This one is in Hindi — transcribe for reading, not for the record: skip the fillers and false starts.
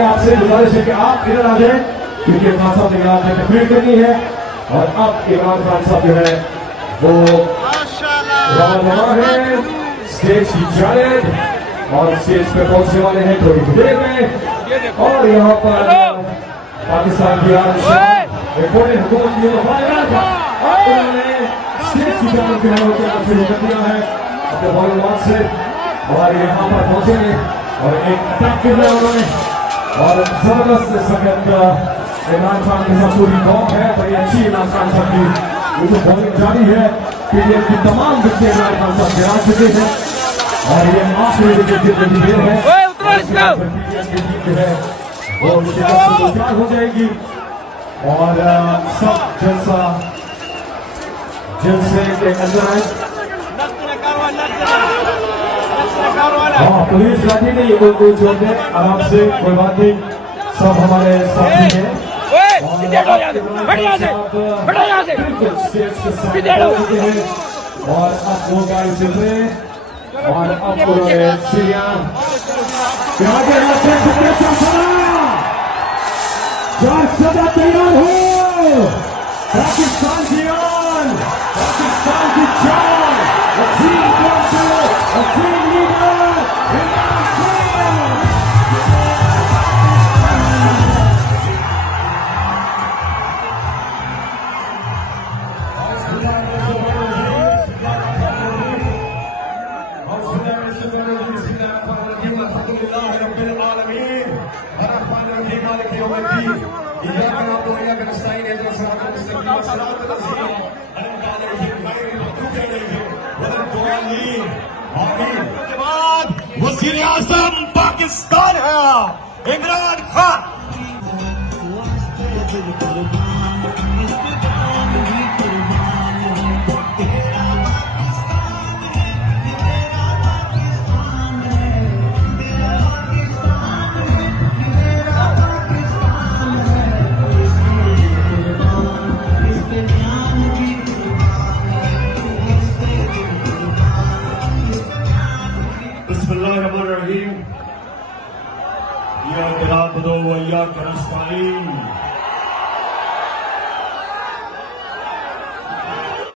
में आपसे गुजारिश है कि आप इधर आ जाए, क्योंकि इमरान साहब ने यहाँ पे तकरीर करनी है। और अब इमरान खान साहब जो है वो रवा है स्टेज की जानिब और स्टेज पे पहुंचने वाले हैं थोड़ी देर में। और यहाँ पर पाकिस्तान की रिपोर्टिंग हुकूमत की था, उन्होंने स्टेज की जानिब जो है वो शुरू कर दिया है अपने मालूमात से। और यहाँ पर पहुंचे और एक अटैक किया उन्होंने और जबरदस्त सख्त इमरान खान के साथ पूरी कौम है। बड़ी अच्छी इमरान खान साहब की जो बॉलिंग जारी है, पीडीएफ की तमाम विकेट इमरान खान साहब गिरा चुके हैं और ये आखिरी विकेट गिरने की देर है। वो तैयार हो जाएगी और सब जलसे के अंदर आए। हाँ, पुलिस लाठी नहीं, कोई छोड़ दे आराम से, कोई बात नहीं, सब हमारे साथी हैं। और अब वो गाड़ी चल रहे और अब सीढ़ियां तैयार हो। पाकिस्तान की आन, पाकिस्तान की जान, वज़ीर आज़म पाकिस्तान है इमरान खान। बिस्मिल्लाहिर्रहमानिर्रहीम। या नस्तईन।